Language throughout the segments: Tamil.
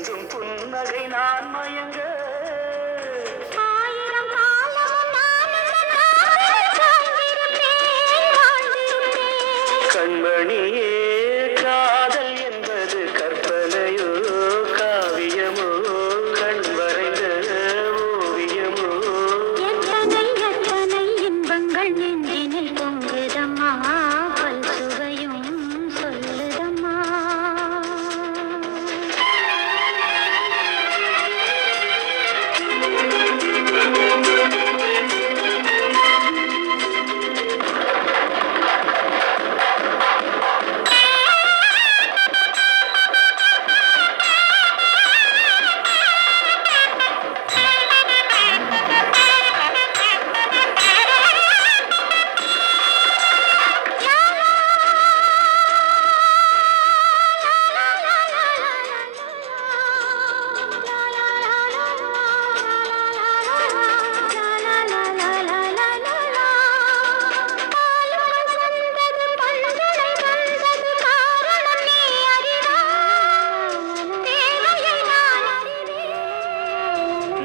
சிந்தும் புன்னகை நான் மயங்க கண்மணியே காதல் என்பது கற்பனையோ காவியமோ கண் வரைந்த ஓவியமோ எத்தனை எத்தனை இன்பங்கள் நெஞ்சினில் பொங்குதம்மா பல் சுவையும் சொல்லுதம்மா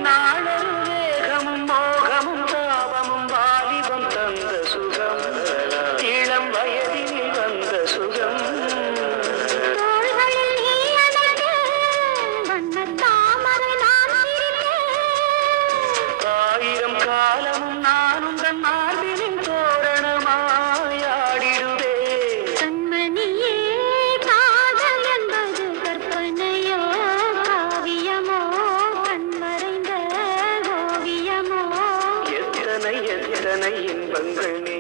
நாளொரு வேகமும் மோகமும் தாபமும் வாலிபம் தந்த சுகம் இளம் வயதினில் வந்த சுகம் தோள்களில் நீ அணைக்க வண்ணத் தாமரை நான் சிரிக்க ஆயிரம் காலமும் நானும் தன் மார்பினின் தோரணமாயாடிடுவே கண்மணியே காதல் என்பது கற்பனையோ காவியமோ கண்மறைந்த ஓவியமோ எத்தனை எத்தனை இன்பங்கள் நீ